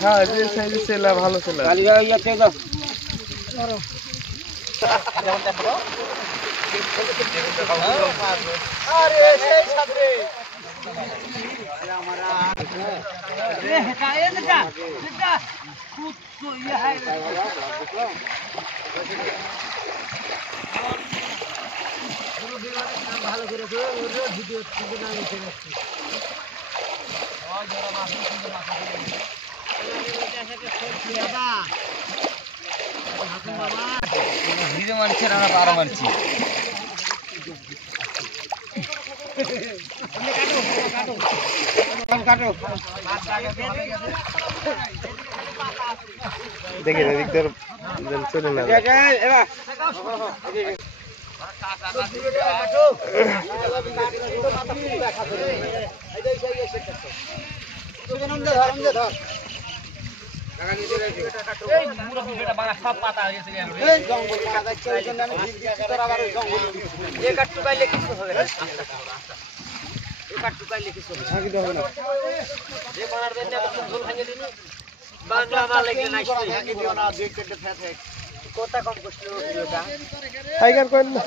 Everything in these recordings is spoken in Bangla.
হ্যাঁ যে সাইজে সেলা ভালো সেলা ভালো করে ভিডিও ভিডিও মারছে না আরো মারছি দেখে এদিক চলে না টাইগার কয়েন না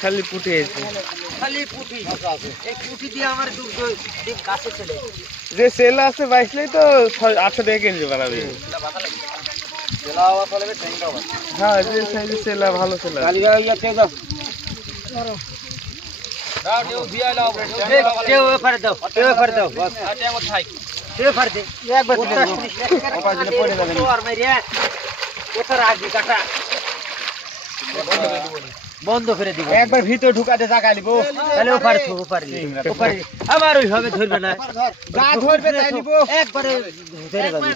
খালি পুঁটি যে সেল আছে 22 তো 800 টাকা কেজি বানাবে হ্যাঁ যে সাইজে সেলা ভালো সেলা বন্ধ করে দিব একবার ভিতর ঢুকাতে জায়গা নিব তাহলে ওপারে আবার ওইভাবে ধরবে না যা ধরবে তাই নিব একবারে ধরে যাবে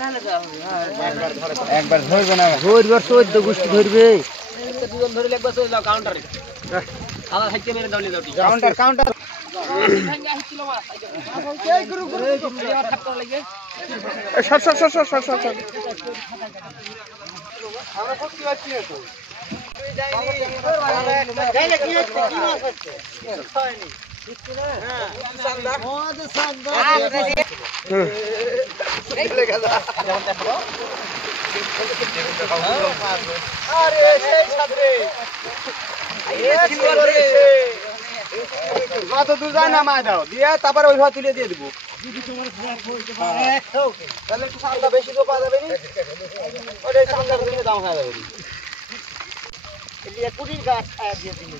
একবার ধরবে না ধরবে 14 গুষ্টি ধরবে দুজন ধরে একবার চলে যাও কাউন্টারে আবার হাইতে মেরে দাও নিয়ে যাও কাউন্টার আমরা করতে পারছি না তো দূর যায় না মা দাও দিয়ে তারপরে ওই তুলে দিয়ে দিব তাহলে একটু সান্দা বেশি তো পাওয়া যাবে ওটাই সান্দার জন্য দাম হয়ে যাবে পুরীর গাছ দিয়ে দিন